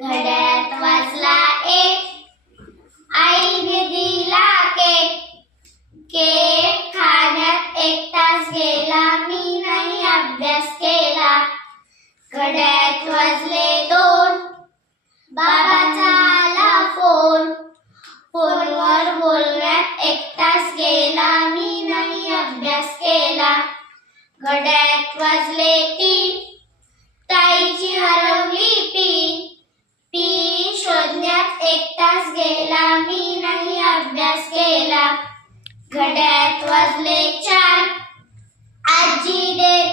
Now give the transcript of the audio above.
घड्याळात वाजला एक, आईने दिला केक. केक खाण्यात 1 तास गेला, मी नाही अभ्यास केला. घड्याळात वाजले 2, बाबाचा आला फोन. फोनवर बोलण्यात 1 तास गेला, मी नाही अभ्यास केला. घड्याळात वाजले 3, ताईची हरवली पिन. पिन शोधण्यात 1 तास गेला, मी नाही अभ्यास केला. घड्याळात वाजले 4, आजी दे